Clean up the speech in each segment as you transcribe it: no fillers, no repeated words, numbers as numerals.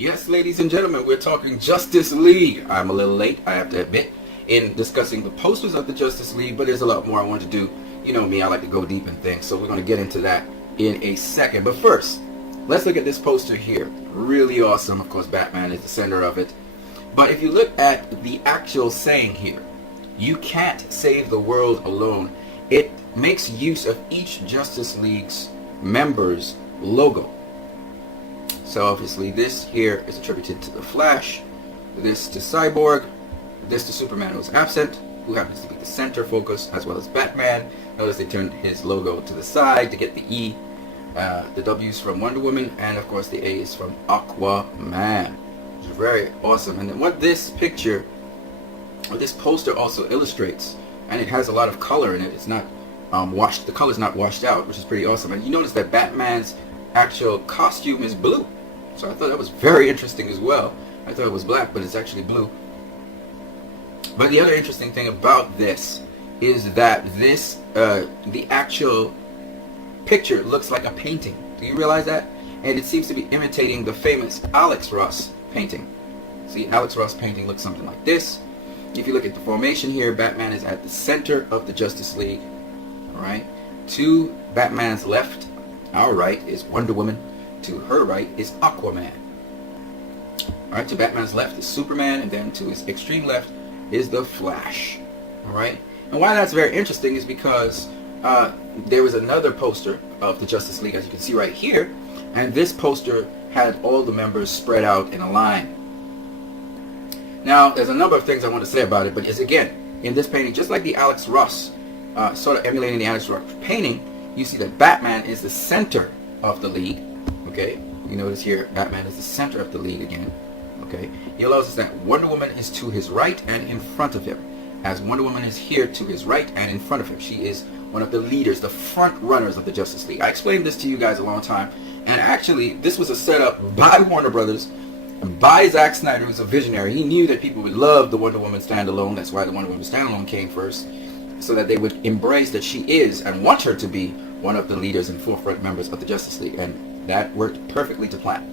Yes, ladies and gentlemen, we're talking Justice League. I'm a little late, I have to admit, in discussing the posters of the Justice League, but there's a lot more I want to do. You know me, I like to go deep in things, so we're going to get into that in a second. But first, let's look at this poster here. Really awesome. Of course, Batman is the center of it. But if you look at the actual saying here, you can't save the world alone. It makes use of each Justice League's members' logo. So obviously this here is attributed to the Flash, this to Cyborg, this to Superman who's absent, who happens to be the center focus, as well as Batman. Notice they turned his logo to the side to get the E. The W's from Wonder Woman, and of course the A is from Aquaman. Which is very awesome. And then what this picture, what this poster also illustrates, and it has a lot of color in it. It's not washed, the color's not washed out, which is pretty awesome. And you notice that Batman's actual costume is blue. So I thought that was very interesting as well. I thought it was black, but it's actually blue. But the other interesting thing about this is that this, the actual picture looks like a painting. Do you realize that? And it seems to be imitating the famous Alex Ross painting. See, Alex Ross painting looks something like this. If you look at the formation here, Batman is at the center of the Justice League. Alright? To Batman's left, our right, is Wonder Woman. To her right is Aquaman. Alright, to Batman's left is Superman, and then to his extreme left is the Flash. Alright? And why that's very interesting is because there was another poster of the Justice League, as you can see right here, and this poster had all the members spread out in a line. Now, there's a number of things I want to say about it, but it's again, in this painting, just like the Alex Ross, sort of emulating the Alex Ross painting, you see that Batman is the center of the league. Okay, you notice here, Batman is the center of the league again. Okay, he allows us that Wonder Woman is to his right and in front of him. As Wonder Woman is here to his right and in front of him, she is one of the leaders, the front runners of the Justice League. I explained this to you guys a long time, and actually, this was a setup by Warner Brothers, by Zack Snyder, who's a visionary. He knew that people would love the Wonder Woman standalone. That's why the Wonder Woman standalone came first, so that they would embrace that she is and want her to be one of the leaders and forefront members of the Justice League, and that worked perfectly to plan.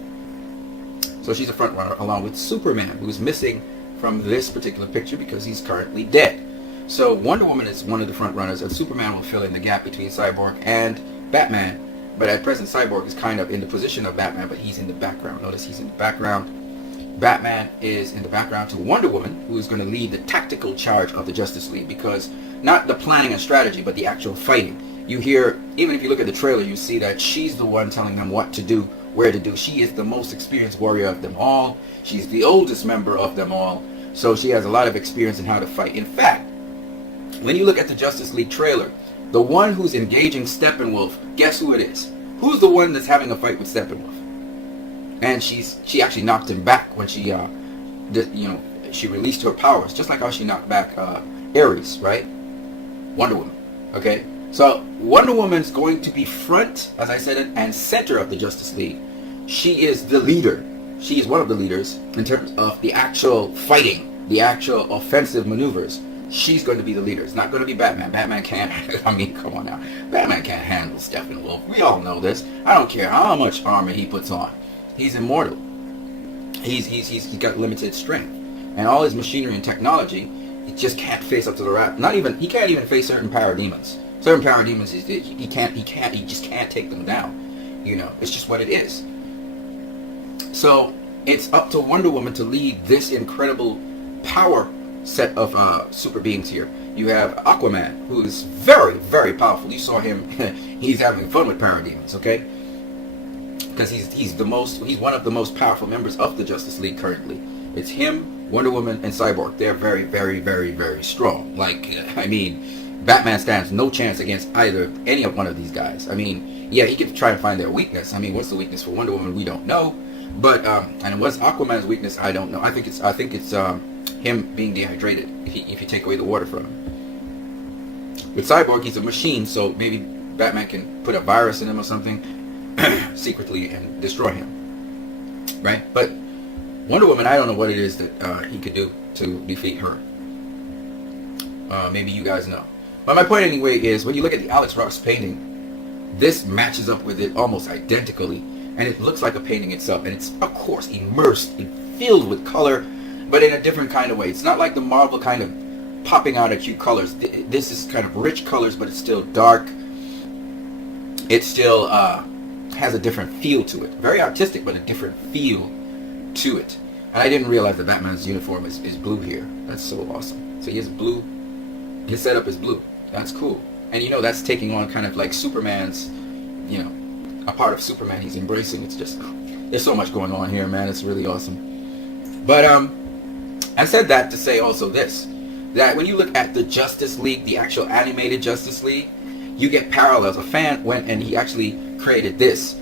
So she's a front runner along with Superman, who's missing from this particular picture because he's currently dead. So Wonder Woman is one of the front runners, and Superman will fill in the gap between Cyborg and Batman. But at present, Cyborg is kind of in the position of Batman, but he's in the background. Notice he's in the background. Batman is in the background to Wonder Woman, who is going to lead the tactical charge of the Justice League, because not the planning and strategy, but the actual fighting. You hear, even if you look at the trailer, you see that she's the one telling them what to do, where to do. She is the most experienced warrior of them all. She's the oldest member of them all. So she has a lot of experience in how to fight. In fact, when you look at the Justice League trailer, the one who's engaging Steppenwolf, guess who it is? Who's the one that's having a fight with Steppenwolf? And she actually knocked him back when she, she released her powers, just like how she knocked back Ares, right? Wonder Woman. Okay, so Wonder Woman's going to be front, as I said, and center of the Justice League. She is the leader. She is one of the leaders in terms of the actual fighting, the actual offensive maneuvers. She's going to be the leader. It's not going to be Batman. Batman can't, I mean, come on now. Batman can't handle Steppenwolf. We all know this. I don't care how much armor he puts on. He's immortal. He's got limited strength. And all his machinery and technology, he just can't face up to the rap. He can't even face certain parademons. Certain parademons, he just can't take them down. You know, it's just what it is. So, it's up to Wonder Woman to lead this incredible power set of super beings here. You have Aquaman, who is very, very powerful. You saw him, he's having fun with parademons, okay? Because he's one of the most powerful members of the Justice League currently. It's him, Wonder Woman, and Cyborg. They're very, very, very, very strong. Like, I mean, Batman stands no chance against any of one of these guys. I mean, yeah, he could try and find their weakness. I mean, what's the weakness for Wonder Woman? We don't know. But and what's Aquaman's weakness? I don't know. I think it's him being dehydrated if you take away the water from him. With Cyborg, he's a machine, so maybe Batman can put a virus in him or something secretly and destroy him, right? But Wonder Woman, I don't know what it is that he could do to defeat her. Maybe you guys know. But my point anyway is, when you look at the Alex Ross painting, this matches up with it almost identically. and it looks like a painting itself, and it's of course immersed and filled with color, but in a different kind of way. It's not like the Marvel kind of popping out at you colors. This is kind of rich colors, but it's still dark. It still has a different feel to it. Very artistic, but a different feel to it. And I didn't realize that Batman's uniform is blue here. That's so awesome. So he has blue. His setup is blue. That's cool. And you know, that's taking on kind of like Superman's, you know, a part of Superman he's embracing. It's just, there's so much going on here, man. It's really awesome. But I said that to say also this, that when you look at the Justice League, the actual animated Justice League, you get parallels. A fan went and he actually created this,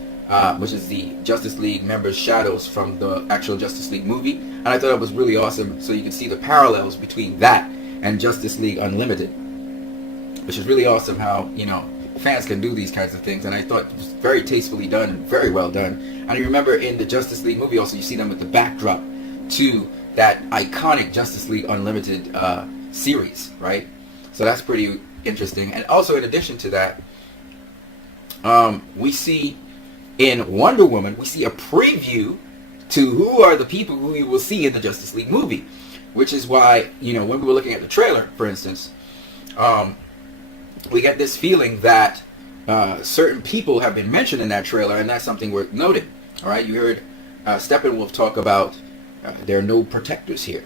which is the Justice League members' shadows from the actual Justice League movie. And I thought it was really awesome. So you can see the parallels between that and Justice League Unlimited, which is really awesome how, you know, fans can do these kinds of things. And I thought it was very tastefully done and very well done. And I remember in the Justice League movie also, you see them with the backdrop to that iconic Justice League Unlimited series, right? So that's pretty interesting. And also in addition to that, we see in Wonder Woman, we see a preview to who are the people who we will see in the Justice League movie, which is why, you know, when we were looking at the trailer, for instance, we get this feeling that certain people have been mentioned in that trailer, and that's something worth noting. All right, you heard Steppenwolf talk about there are no protectors here.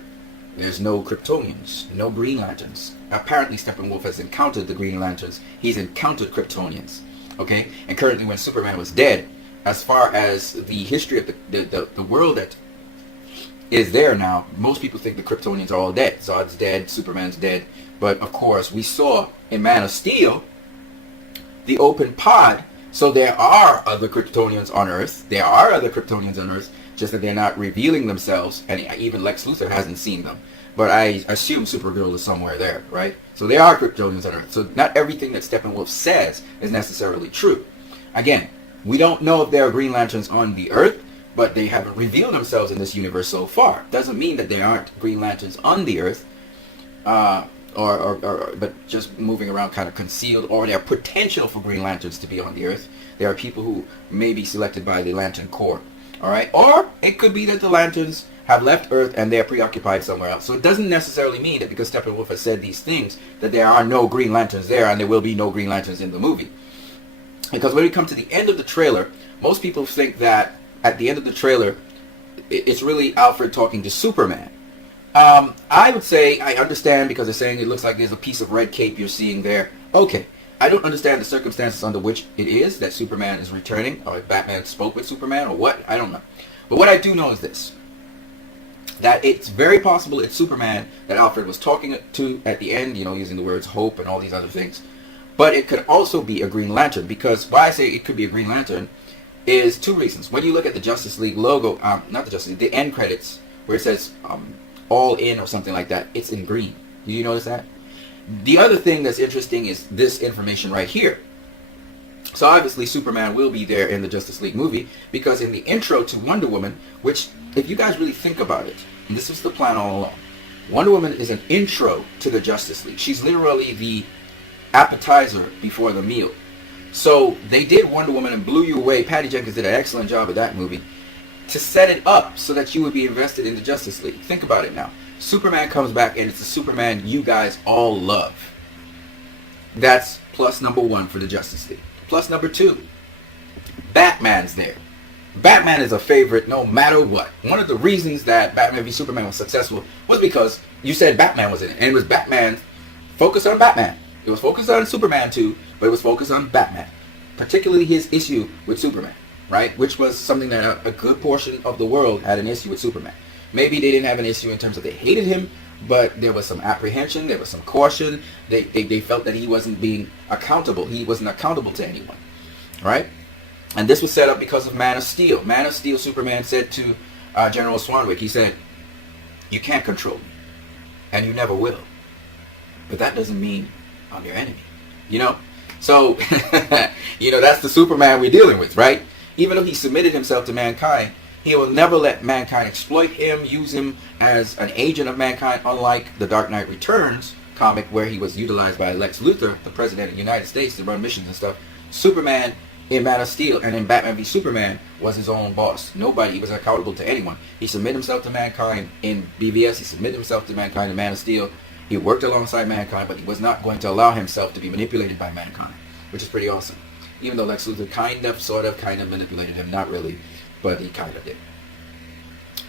There's no Kryptonians, no Green Lanterns. Apparently Steppenwolf has encountered the Green Lanterns. He's encountered Kryptonians. Okay? And currently when Superman was dead, as far as the history of the world that is there now, most people think the Kryptonians are all dead. Zod's dead, Superman's dead. But of course, we saw in Man of Steel the open pod. So there are other Kryptonians on Earth. There are other Kryptonians on Earth, just that they're not revealing themselves, and even Lex Luthor hasn't seen them. But I assume Supergirl is somewhere there, right? So there are Kryptonians on Earth. So not everything that Steppenwolf says is necessarily true. Again, we don't know if there are Green Lanterns on the Earth, but they haven't revealed themselves in this universe so far. Doesn't mean that there aren't Green Lanterns on the Earth, but just moving around kind of concealed, or there are potential for Green Lanterns to be on the Earth. There are people who may be selected by the Lantern Corps. All right, or it could be that the Lanterns have left Earth and they're preoccupied somewhere else. So it doesn't necessarily mean that because Steppenwolf has said these things that there are no Green Lanterns there and there will be no Green Lanterns in the movie. Because when we come to the end of the trailer, most people think that at the end of the trailer, it's really Alfred talking to Superman. I would say I understand because they're saying it looks like there's a piece of red cape you're seeing there. Okay. I don't understand the circumstances under which it is that Superman is returning, or if Batman spoke with Superman, or what, I don't know. But what I do know is this, that it's very possible it's Superman that Alfred was talking to at the end, you know, using the words hope and all these other things. But it could also be a Green Lantern, because why I say it could be a Green Lantern is two reasons. When you look at the Justice League logo, not the Justice League, the end credits, where it says all in or something like that, it's in green. Did you notice that? The other thing that's interesting is this information right here. So obviously Superman will be there in the Justice League movie, because in the intro to Wonder Woman, which if you guys really think about it, and this was the plan all along, Wonder Woman is an intro to the Justice League. She's literally the appetizer before the meal. So they did Wonder Woman and blew you away. Patty Jenkins did an excellent job of that movie to set it up so that you would be invested in the Justice League. Think about it now. Superman comes back and it's the Superman you guys all love. That's plus number one for the Justice League. Plus number two, Batman's there. Batman is a favorite no matter what. One of the reasons that Batman v Superman was successful was because you said Batman was in it. And it was Batman, focused on Batman. It was focused on Superman too, but it was focused on Batman. Particularly his issue with Superman, right? Which was something that a good portion of the world had an issue with Superman. Maybe they didn't have an issue in terms of they hated him, but there was some apprehension, there was some caution. They felt that he wasn't being accountable. He wasn't accountable to anyone, right? And this was set up because of Man of Steel. Man of Steel, Superman said to General Swanwick, he said, "You can't control me, and you never will. But that doesn't mean I'm your enemy." You know? So, you know, that's the Superman we're dealing with, right? Even though he submitted himself to mankind, he will never let mankind exploit him, use him as an agent of mankind, unlike the Dark Knight Returns comic where he was utilized by Lex Luthor, the President of the United States, to run missions and stuff. Superman in Man of Steel and in Batman v Superman was his own boss. Nobody was accountable to anyone. He submitted himself to mankind in BVS. He submitted himself to mankind in Man of Steel. He worked alongside mankind, but he was not going to allow himself to be manipulated by mankind, which is pretty awesome. Even though Lex Luthor kind of manipulated him, not really, but he kind of did.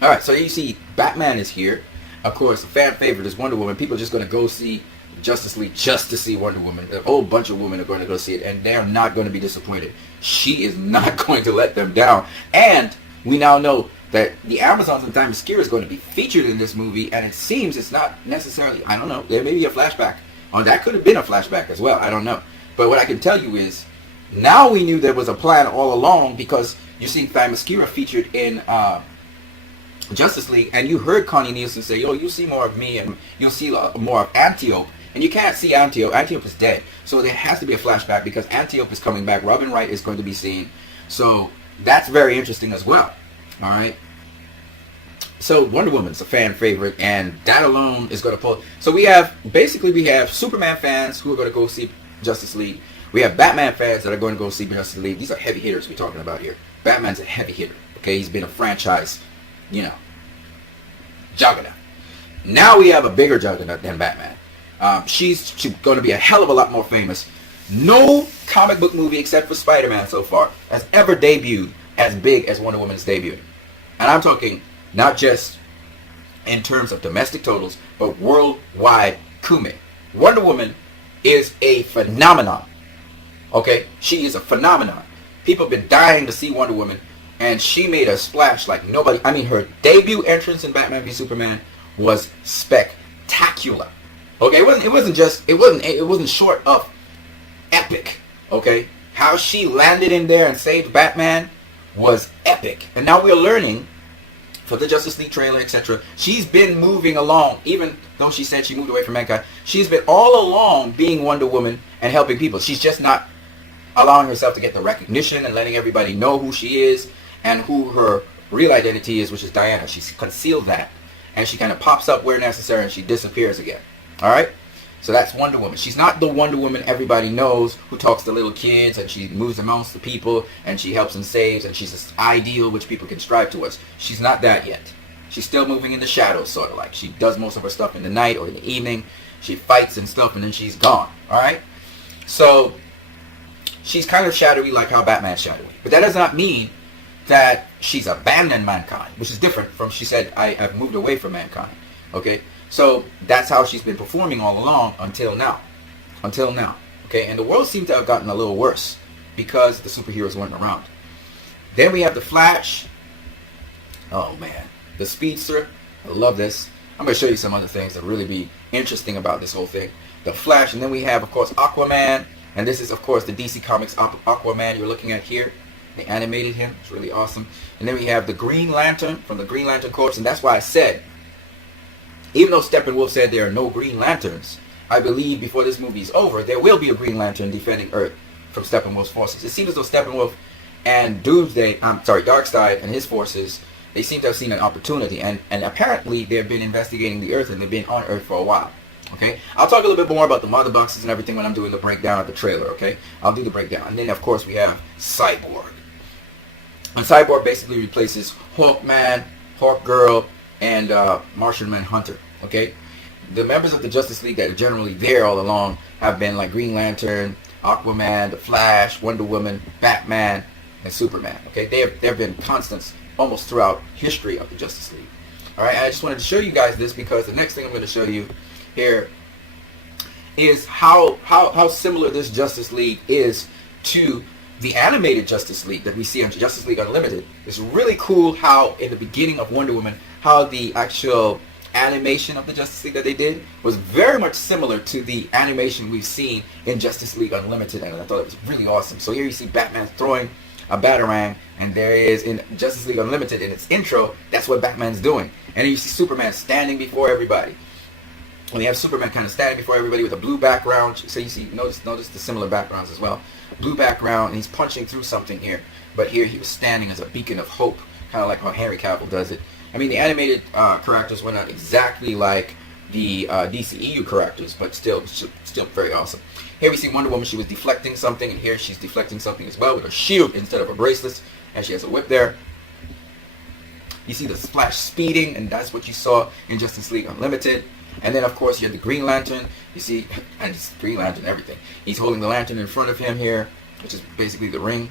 Alright, so you see Batman is here. Of course, a fan favorite is Wonder Woman. People are just going to go see Justice League just to see Wonder Woman. A whole bunch of women are going to go see it, and they're not going to be disappointed. She is not going to let them down. And we now know that the Amazons and Themyscira is going to be featured in this movie, and it seems it's not necessarily, I don't know, there may be a flashback. Oh, that could have been a flashback as well, I don't know. But what I can tell you is, now we knew there was a plan all along, because you see Themyscira featured in Justice League, and you heard Connie Nielsen say, "Yo, you'll see more of me, and you'll see more of Antiope." And you can't see Antiope. Antiope is dead. So there has to be a flashback, because Antiope is coming back. Robin Wright is going to be seen. So that's very interesting as well. Alright? So Wonder Woman's a fan favorite, and that alone is going to pull. So we have Superman fans who are going to go see Justice League. We have Batman fans that are going to go see Justice League. These are heavy hitters we're talking about here. Batman's a heavy hitter. Okay? He's been a franchise, juggernaut. Now we have a bigger juggernaut than Batman. She's going to be a hell of a lot more famous. No comic book movie except for Spider-Man so far has ever debuted as big as Wonder Woman's debuted. And I'm talking not just in terms of domestic totals, but worldwide kume. Wonder Woman is a phenomenon. Okay? She is a phenomenon. People have been dying to see Wonder Woman, and she made a splash like nobody. I mean, her debut entrance in Batman v Superman was spectacular. Okay, it wasn't short of epic. Okay, how she landed in there and saved Batman was epic. And now we're learning for the Justice League trailer, etc. She's been moving along, even though she said she moved away from mankind. She's been all along being Wonder Woman and helping people. She's just not allowing herself to get the recognition and letting everybody know who she is and who her real identity is, which is Diana. She's concealed that, and she kind of pops up where necessary and she disappears again. Alright? So that's Wonder Woman. She's not the Wonder Woman everybody knows, who talks to little kids and she moves amongst the people and she helps and saves, and she's this ideal which people can strive towards. She's not that yet. She's still moving in the shadows, sort of like. She does most of her stuff in the night or in the evening. She fights and stuff, and then she's gone. Alright? So she's kind of shadowy like how Batman's shadowy. But that does not mean that she's abandoned mankind, which is different from she said, I have moved away from mankind. Okay? So that's how she's been performing all along until now. Until now. Okay? And the world seemed to have gotten a little worse because the superheroes weren't around. Then we have the Flash. Oh man. The Speedster. I love this. I'm going to show you some other things that really be interesting about this whole thing. The Flash. And then we have, of course, Aquaman. And this is, of course, the DC Comics Aquaman you're looking at here. They animated him. It's really awesome. And then we have the Green Lantern from the Green Lantern Corps. And that's why I said, even though Steppenwolf said there are no Green Lanterns, I believe before this movie is over, there will be a Green Lantern defending Earth from Steppenwolf's forces. It seems as though Steppenwolf and Darkseid and his forces, they seem to have seen an opportunity. And apparently they've been investigating the Earth, and they've been on Earth for a while. Okay? I'll talk a little bit more about the mother boxes and everything when I'm doing the breakdown of the trailer. Okay? I'll do the breakdown. And then, of course, we have Cyborg. And Cyborg basically replaces Hawkman, Hawkgirl, and Martian Manhunter. Okay, the members of the Justice League that are generally there all along have been like Green Lantern, Aquaman, the Flash, Wonder Woman, Batman, and Superman. Okay, they've been constants almost throughout history of the Justice League. All right, and I just wanted to show you guys this because the next thing I'm going to show you here is how similar this Justice League is to the animated Justice League that we see on Justice League Unlimited. It's really cool how in the beginning of Wonder Woman, how the actual animation of the Justice League that they did was very much similar to the animation we've seen in Justice League Unlimited, and I thought it was really awesome. So here you see Batman throwing a batarang, and there is in Justice League Unlimited in its intro, that's what Batman's doing. And then you see Superman standing before everybody. And you have Superman kind of standing before everybody with a blue background. So you see, notice the similar backgrounds as well. Blue background, and he's punching through something here. But here he was standing as a beacon of hope, kind of like how Henry Cavill does it. I mean, the animated characters were not exactly like the DCEU characters, but still very awesome. Here we see Wonder Woman. She was deflecting something, and here she's deflecting something as well with a shield instead of a bracelet, and she has a whip there. You see the Flash speeding, and that's what you saw in Justice League Unlimited. And then, of course, you have the Green Lantern. You see, and it's Green Lantern, everything. He's holding the lantern in front of him here, which is basically the ring.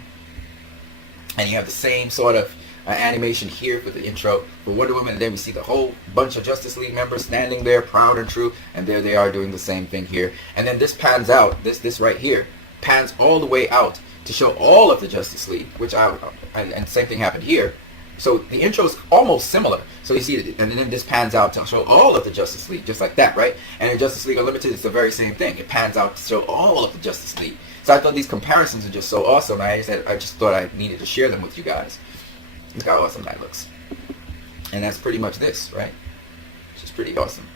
And you have the same sort of animation here for the intro for Wonder Woman. And then we see the whole bunch of Justice League members standing there, proud and true. And there they are doing the same thing here. And then this pans out, this right here, pans all the way out to show all of the Justice League, which and same thing happened here. So the intro is almost similar. So you see it, and then this pans out to show all of the Justice League, just like that, right? And in Justice League Unlimited, it's the very same thing. It pans out to show all of the Justice League. So I thought these comparisons are just so awesome. I just thought I needed to share them with you guys. Look how awesome that looks. And that's pretty much this, right? Which is pretty awesome.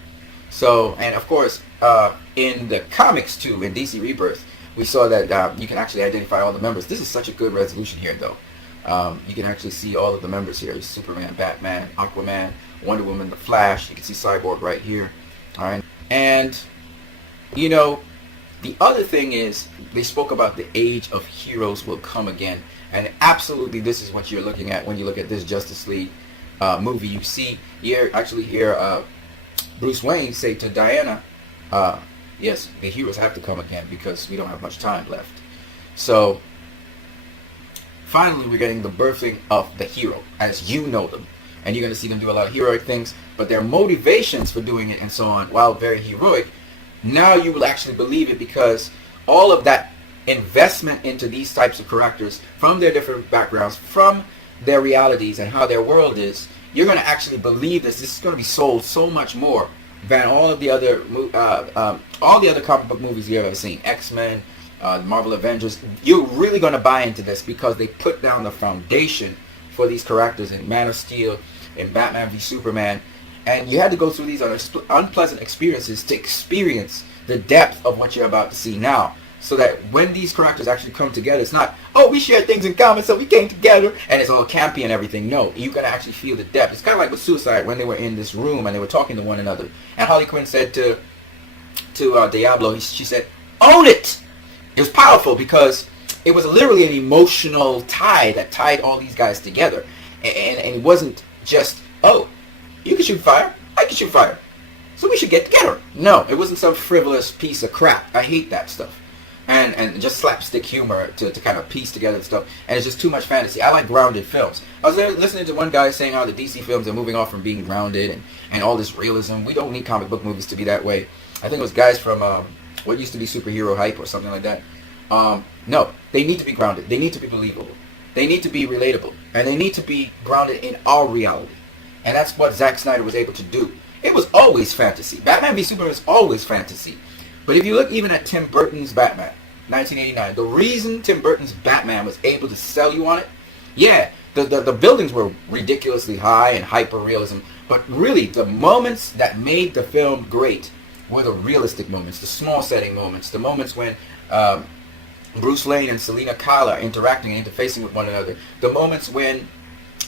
So, and of course, in the comics too, in DC Rebirth, we saw that you can actually identify all the members. This is such a good resolution here, though. You can actually see all of the members here. Superman, Batman, Aquaman, Wonder Woman, the Flash. You can see Cyborg right here. All right. And, you know, the other thing is they spoke about the age of heroes will come again. And absolutely this is what you're looking at when you look at this Justice League movie. You see here, actually here, Bruce Wayne say to Diana, yes, the heroes have to come again because we don't have much time left. So finally, we're getting the birthing of the hero as you know them. And you're going to see them do a lot of heroic things, but their motivations for doing it and so on, while very heroic, now you will actually believe it because all of that investment into these types of characters from their different backgrounds, from their realities and how their world is, you're going to actually believe this. This is going to be sold so much more than all of the other comic book movies you've ever seen. X-Men, Marvel Avengers. You're really going to buy into this because they put down the foundation for these characters in Man of Steel, in Batman v Superman, and you had to go through these unpleasant experiences to experience the depth of what you're about to see now. So that when these characters actually come together, it's not, oh, we share things in common, so we came together, and it's all campy and everything. No, you're going to actually feel the depth. It's kind of like with Suicide when they were in this room and they were talking to one another. And Harley Quinn said to Diablo, she said, own it! It was powerful because it was literally an emotional tie that tied all these guys together. And it wasn't just, oh, you can shoot fire, I can shoot fire, so we should get together. No, it wasn't some frivolous piece of crap. I hate that stuff. And just slapstick humor to kind of piece together stuff. And it's just too much fantasy. I like grounded films. I was listening to one guy saying how the DC films are moving off from being grounded and all this realism. We don't need comic book movies to be that way. I think it was guys from what used to be Superhero Hype or something like that. No, they need to be grounded. They need to be believable. They need to be relatable. And they need to be grounded in our reality. And that's what Zack Snyder was able to do. It was always fantasy. Batman v Superman is always fantasy. But if you look even at Tim Burton's Batman, 1989, the reason Tim Burton's Batman was able to sell you on it, yeah, the buildings were ridiculously high and hyper-realism, but really the moments that made the film great were the realistic moments, the small setting moments, the moments when Bruce Wayne and Selina Kyle are interacting and interfacing with one another, the moments when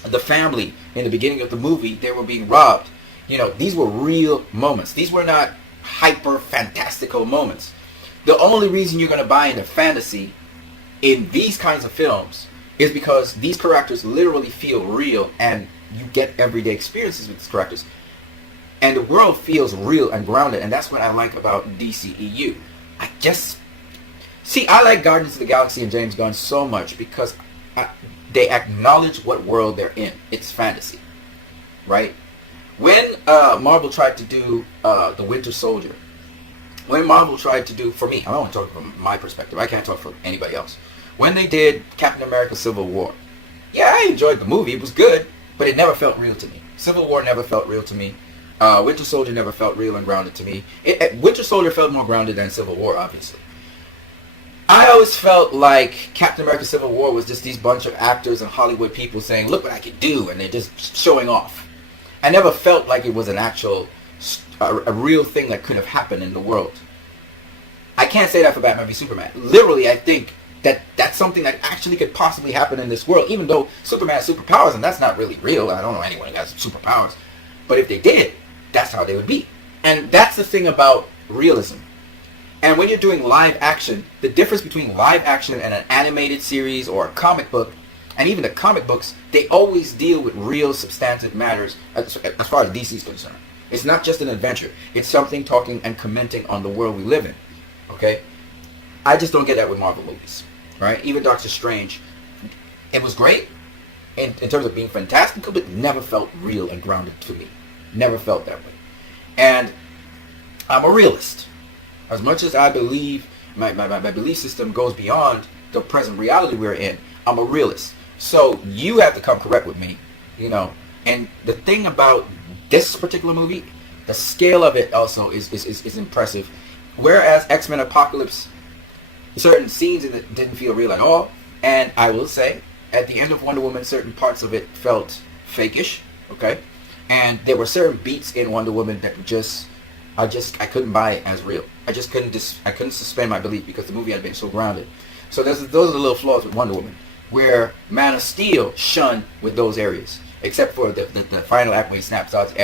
the family in the beginning of the movie, they were being robbed. You know, these were real moments. These were not hyper fantastical moments. The only reason you're going to buy into fantasy in these kinds of films is because these characters literally feel real and you get everyday experiences with these characters. And the world feels real and grounded, and that's what I like about DCEU. I like Guardians of the Galaxy and James Gunn so much because they acknowledge what world they're in. It's fantasy, right? When Marvel tried to do The Winter Soldier, when Marvel tried to do, for me, I don't want to talk from my perspective, I can't talk for anybody else. When they did Captain America Civil War, yeah, I enjoyed the movie, it was good, but it never felt real to me. Civil War never felt real to me. Winter Soldier never felt real and grounded to me. Winter Soldier felt more grounded than Civil War, obviously. I always felt like Captain America Civil War was just these bunch of actors and Hollywood people saying, look what I can do, and they're just showing off. I never felt like it was an actual, a real thing that could have happened in the world. I can't say that for Batman v Superman. Literally, I think that that's something that actually could possibly happen in this world, even though Superman has superpowers, and that's not really real. I don't know anyone who has superpowers. But if they did, that's how they would be. And that's the thing about realism. And when you're doing live action, the difference between live action and an animated series or a comic book, and even the comic books, they always deal with real substantive matters as far as DC is concerned. It's not just an adventure. It's something talking and commenting on the world we live in. Okay? I just don't get that with Marvel movies. Right? Even Doctor Strange, it was great in terms of being fantastical, but never felt real and grounded to me. Never felt that way. And I'm a realist. As much as I believe my belief system goes beyond the present reality we're in, I'm a realist. So you have to come correct with me, you know. And the thing about this particular movie, the scale of it also is impressive. Whereas X-Men Apocalypse, certain scenes in it didn't feel real at all. And I will say, at the end of Wonder Woman, certain parts of it felt fakish, okay? And there were certain beats in Wonder Woman that I couldn't buy it as real. I couldn't suspend my belief because the movie had been so grounded. So those are the little flaws with Wonder Woman, where Man of Steel shone with those areas, except for the final act when he snapped Zod's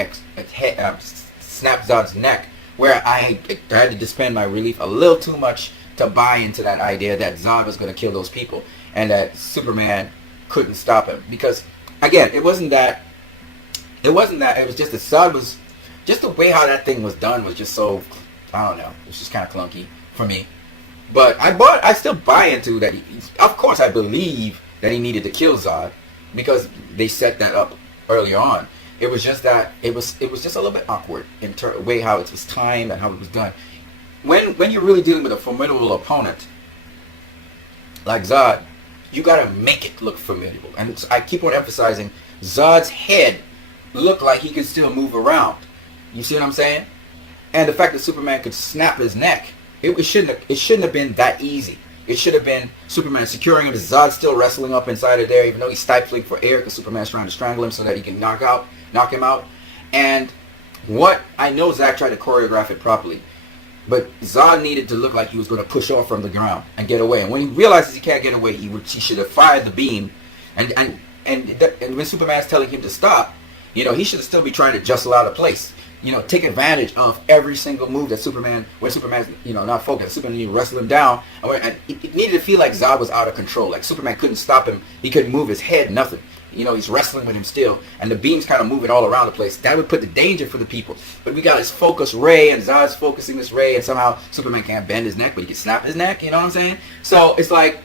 neck, where I had to suspend my relief a little too much to buy into that idea that Zod was going to kill those people and that Superman couldn't stop him. Because again, it wasn't that. It was just that Zod was. Just the way how that thing was done was just so, I don't know, it was just kind of clunky for me. But I still buy into that. Of course, I believe that he needed to kill Zod because they set that up earlier on. It was just that it was just a little bit awkward in the way how it was timed and how it was done. When you're really dealing with a formidable opponent like Zod, you gotta make it look formidable. And I keep on emphasizing, Zod's head looked like he could still move around. You see what I'm saying? And the fact that Superman could snap his neck, it shouldn't have been that easy. It should have been Superman securing him, Zod still wrestling up inside of there, even though he's stifling for air because Superman's trying to strangle him so that he can knock him out. And what I know, Zack tried to choreograph it properly, but Zod needed to look like he was going to push off from the ground and get away. And when he realizes he can't get away, he should have fired the beam. And when Superman's telling him to stop, you know, he should still be trying to jostle out of place. You know, take advantage of every single move that when Superman's, you know, not focused. Superman needed to wrestle him down. And it needed to feel like Zod was out of control. Like Superman couldn't stop him. He couldn't move his head, nothing. You know, he's wrestling with him still. And the beam's kind of moving all around the place. That would put the danger for the people. But we got his focus ray, and Zod's focusing this ray, and somehow Superman can't bend his neck, but he can snap his neck. You know what I'm saying? So it's like,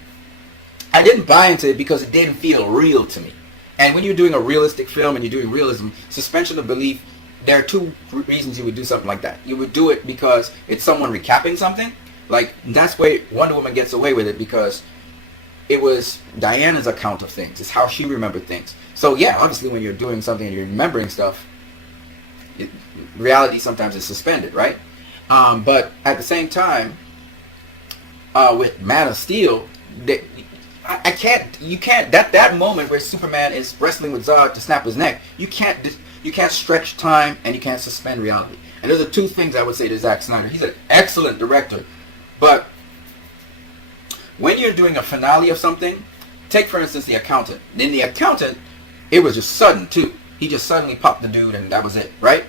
I didn't buy into it because it didn't feel real to me. And when you're doing a realistic film and you're doing realism, suspension of belief, there are two reasons you would do something like that. You would do it because it's someone recapping something. Like, that's where Wonder Woman gets away with it because it was Diana's account of things. It's how she remembered things. So, yeah, obviously when you're doing something and you're remembering stuff, reality sometimes is suspended, right? But at the same time, with Man of Steel, you can't, that moment where Superman is wrestling with Zod to snap his neck, you can't stretch time and you can't suspend reality. And those are two things I would say to Zack Snyder. He's an excellent director, but when you're doing a finale of something, take for instance The Accountant. In The Accountant, it was just sudden too. He just suddenly popped the dude and that was it, right?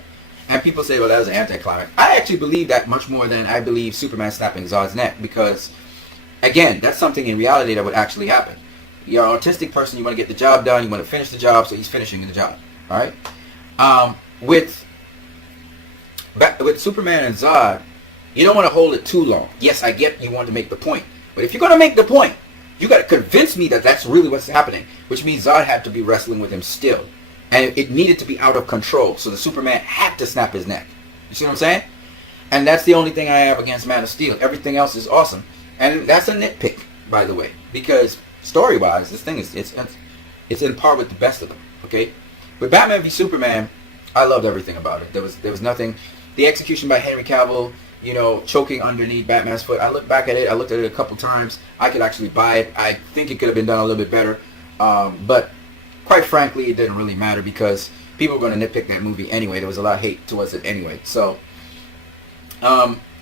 And people say, well, that was an anticlimax. I actually believe that much more than I believe Superman snapping Zod's neck because, again, that's something in reality that would actually happen. You're an artistic person, you want to get the job done, you want to finish the job, so he's finishing the job, all right? With Superman and Zod, you don't want to hold it too long. Yes, I get you want to make the point. But if you're going to make the point, you got to convince me that that's really what's happening. Which means Zod had to be wrestling with him still. And it needed to be out of control. So the Superman had to snap his neck. You see what I'm saying? And that's the only thing I have against Man of Steel. Everything else is awesome. And that's a nitpick, by the way. Because story-wise, this thing it's in par with the best of them. Okay? With Batman v Superman, I loved everything about it. There was nothing. The execution by Henry Cavill, you know, choking underneath Batman's foot. I looked back at it. I looked at it a couple times. I could actually buy it. I think it could have been done a little bit better. But quite frankly, it didn't really matter because people were going to nitpick that movie anyway. There was a lot of hate towards it anyway. So,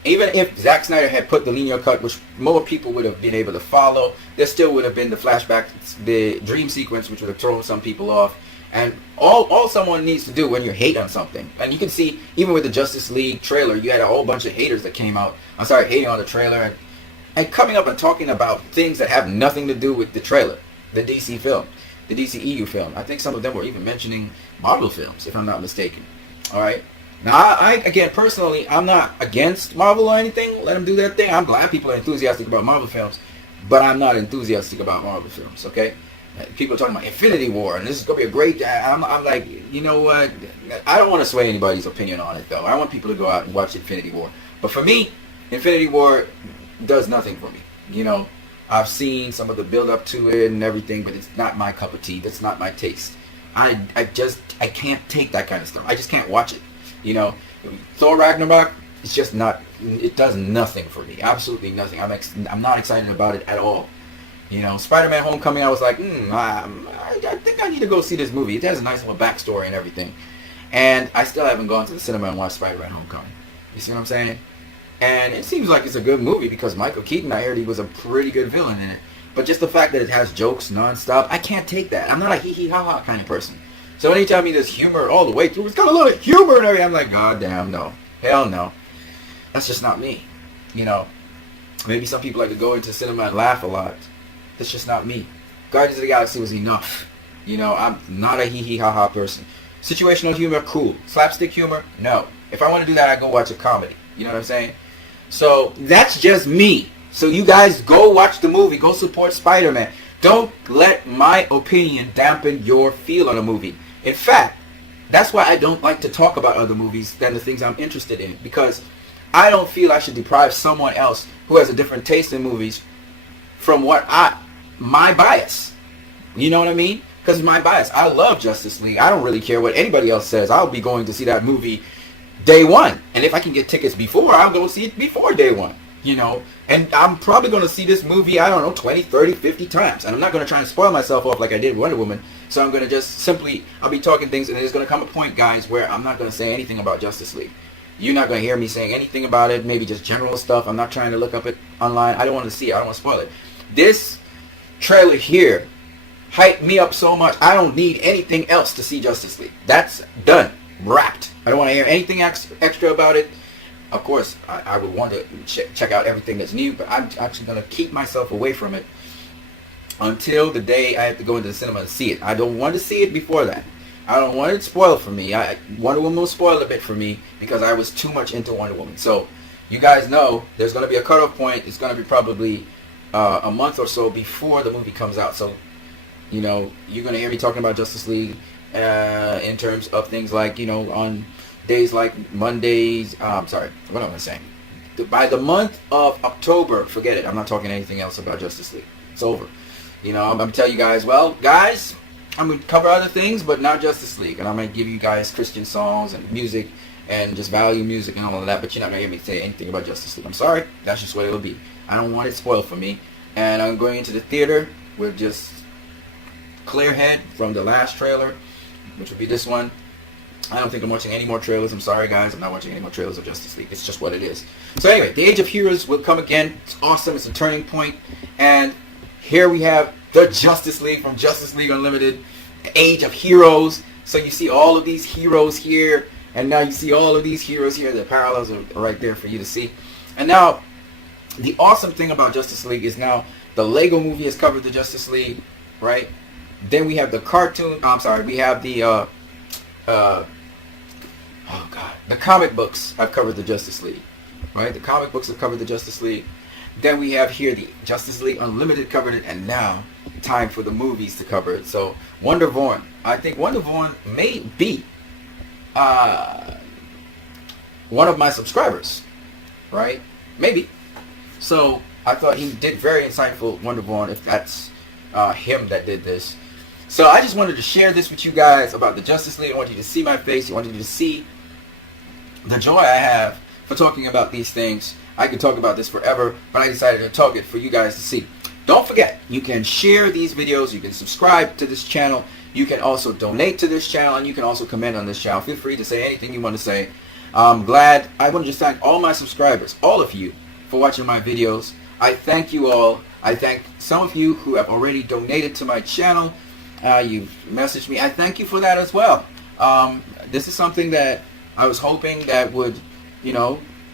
even if Zack Snyder had put the linear cut, which more people would have been able to follow, there still would have been the flashback, the dream sequence, which would have thrown some people off. And all someone needs to do when you hate on something, and you can see even with the Justice League trailer, you had a whole bunch of haters that came out. I started hating on the trailer and coming up and talking about things that have nothing to do with the trailer, the DC film, the DCEU film. I think some of them were even mentioning Marvel films, if I'm not mistaken. All right. Now, I again, personally, I'm not against Marvel or anything. Let them do their thing. I'm glad people are enthusiastic about Marvel films, but I'm not enthusiastic about Marvel films, okay? People are talking about Infinity War, and this is going to be a great... I'm like, you know what? I don't want to sway anybody's opinion on it, though. I want people to go out and watch Infinity War. But for me, Infinity War does nothing for me. You know, I've seen some of the build-up to it and everything, but it's not my cup of tea. That's not my taste. I can't take that kind of stuff. I just can't watch it. You know, Thor Ragnarok, it's just not, it does nothing for me. Absolutely nothing. I'm not excited about it at all. You know, Spider-Man Homecoming, I was like, I think I need to go see this movie. It has a nice little backstory and everything. And I still haven't gone to the cinema and watched Spider-Man Homecoming. You see what I'm saying? And it seems like it's a good movie because Michael Keaton, I heard he was a pretty good villain in it. But just the fact that it has jokes nonstop, I can't take that. I'm not a hee-hee ha-ha kind of person. So anytime he does humor all the way through, it's got a lot of humor and everything, I'm like, God damn, no. Hell no. That's just not me. You know, maybe some people like to go into cinema and laugh a lot. That's just not me. Guardians of the Galaxy was enough. You know, I'm not a hee-hee ha-ha person. Situational humor, cool. Slapstick humor, no. If I want to do that, I go watch a comedy. You know what I'm saying? So that's just me. So you guys go watch the movie. Go support Spider-Man. Don't let my opinion dampen your feel on a movie. In fact, that's why I don't like to talk about other movies than the things I'm interested in. Because I don't feel I should deprive someone else who has a different taste in movies from my bias. You know what I mean? Because my bias. I love Justice League. I don't really care what anybody else says. I'll be going to see that movie day one. And if I can get tickets before, I'll go see it before day one. You know, and I'm probably going to see this movie, I don't know, 20, 30, 50 times. And I'm not going to try and spoil myself off like I did Wonder Woman. So I'm going to just simply, I'll be talking things, and there's going to come a point, guys, where I'm not going to say anything about Justice League. You're not going to hear me saying anything about it, maybe just general stuff. I'm not trying to look up it online. I don't want to see it. I don't want to spoil it. This trailer here hyped me up so much, I don't need anything else to see Justice League. That's done. Wrapped. I don't want to hear anything extra about it. Of course, I would want to check out everything that's new, but I'm actually going to keep myself away from it until the day I have to go into the cinema to see it. I don't want to see it before that. I don't want it spoiled for me. Wonder Woman will spoil a bit for me because I was too much into Wonder Woman. So, you guys know there's going to be a cutoff point. It's going to be probably a month or so before the movie comes out. So, you know, you're going to hear me talking about Justice League in terms of things like, you know, on days like Mondays, sorry, what am I saying? By the month of October, forget it. I'm not talking anything else about Justice League. It's over. You know, I'm going to tell you guys, well, guys, I'm going to cover other things, but not Justice League. And I'm going to give you guys Christian songs and music and just value music and all of that, but you're not going to hear me say anything about Justice League. I'm sorry. That's just what it'll be. I don't want it spoiled for me. And I'm going into the theater with just clear head from the last trailer, which will be this one. I don't think I'm watching any more trailers. I'm sorry, guys. I'm not watching any more trailers of Justice League. It's just what it is. So anyway, the Age of Heroes will come again. It's awesome. It's a turning point. And here we have the Justice League from Justice League Unlimited, the Age of Heroes. So you see all of these heroes here. And now you see all of these heroes here. The parallels are right there for you to see. And now, the awesome thing about Justice League is now the Lego movie has covered the Justice League, right? Then we have the cartoon. We have the... oh God, the comic books have covered the Justice League, right? The comic books have covered the Justice League. Then we have here the Justice League Unlimited covered it, and now time for the movies to cover it. So Wonder Woman, I think Wonder Woman may be one of my subscribers, right? Maybe. So I thought he did very insightful Wonder Woman, if that's him that did this. So I just wanted to share this with you guys about the Justice League. I want you to see my face. I want you to see the joy I have for talking about these things. I could talk about this forever, but I decided to talk it for you guys to see. Don't forget, you can share these videos. You can subscribe to this channel. You can also donate to this channel, and you can also comment on this channel. Feel free to say anything you want to say. I'm glad. I want to just thank all my subscribers, all of you, for watching my videos. I thank you all. I thank some of you who have already donated to my channel. you messaged me. I thank you for that as well. This is something that I was hoping that would,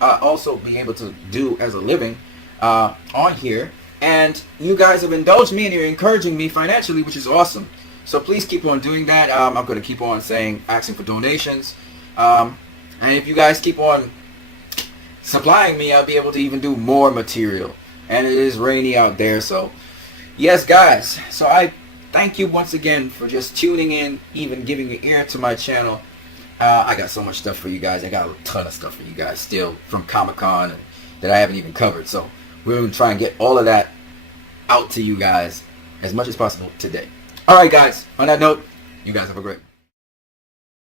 also be able to do as a living on here. And you guys have indulged me and you're encouraging me financially, which is awesome. So please keep on doing that. I'm going to keep on asking for donations. And if you guys keep on supplying me, I'll be able to even do more material. And it is rainy out there, so yes, guys. So I thank you once again for just tuning in, even giving your ear to my channel. I got so much stuff for you guys. I got a ton of stuff for you guys still from Comic-Con that I haven't even covered. So we're going to try and get all of that out to you guys as much as possible today. All right, guys. On that note, you guys have a great